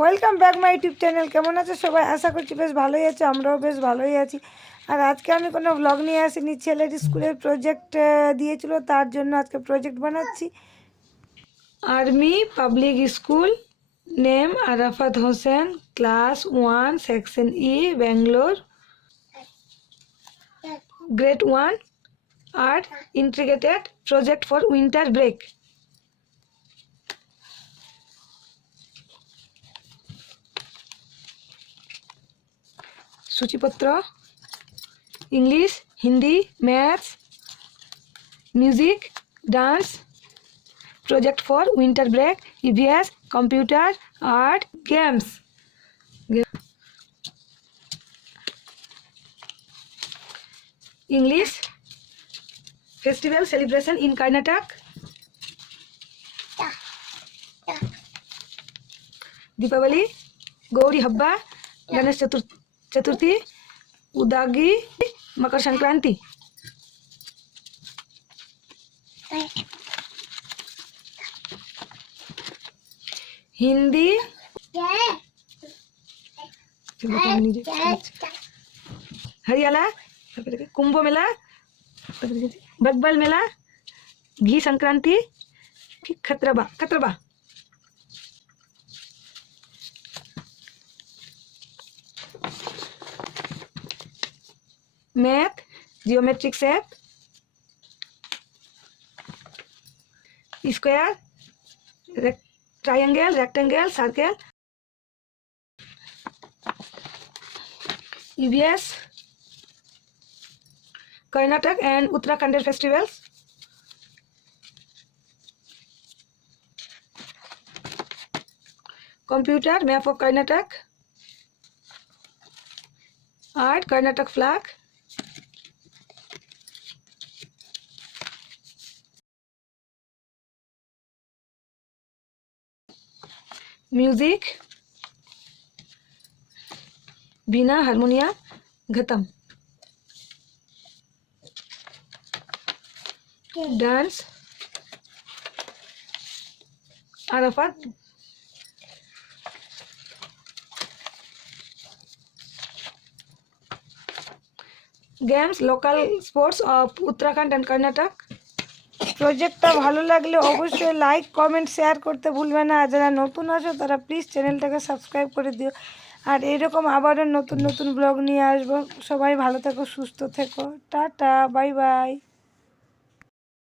Welcome back my YouTube channel. কেমন আছে সবাই? আশা করছি বেশ ভালোই আছে, আমরাও বেশ ভালোই আছি। আর আজকে আমি কোনো ব্লগ নিয়ে আসিনি, ছেলের স্কুলের প্রজেক্ট দিয়েছিল, তার জন্য আজকে প্রজেক্ট বানাচ্ছি। Army public school, name Arafat Hossain, class 1 section E, Bangalore, grade 1, আর integrated project for winter break. सूचीपत्र English, Hindi, maths, music, dance, project for winter break, EVS, computer, art, games. English, festival celebration in Karnataka, Deepavali, Gauri Habba, Ganesh Chaturthi, उदागी, मकर संक्रांति। हिंदी, हरियाणा, कुंभ मेला, बकबल Mela, Ghee Sankranti, Khatarua Khatarua. Math, geometric shape, square, triangle, rectangle, circle. EVS, Karnataka and Uttarakhand festivals. Computer, map of Karnataka, art, Karnataka flag, music, veena, harmonium, ghatam. Dance, Arafat, games, local sports of Uttarakhand and Karnataka. প্রজেক্টটা ভালো লাগলে অবশ্যই like comment share করতে ভুলবে না। আর যারা নতুন আছো তারা প্লিজ চ্যানেলটাকে সাবস্ক্রাইব করে দিও। আর এরকম আবারও নতুন নতুন ব্লগ নিয়ে আসবো। সবাই ভালো থেকো, সুস্থ থেকো, টাটা, বাই বাই।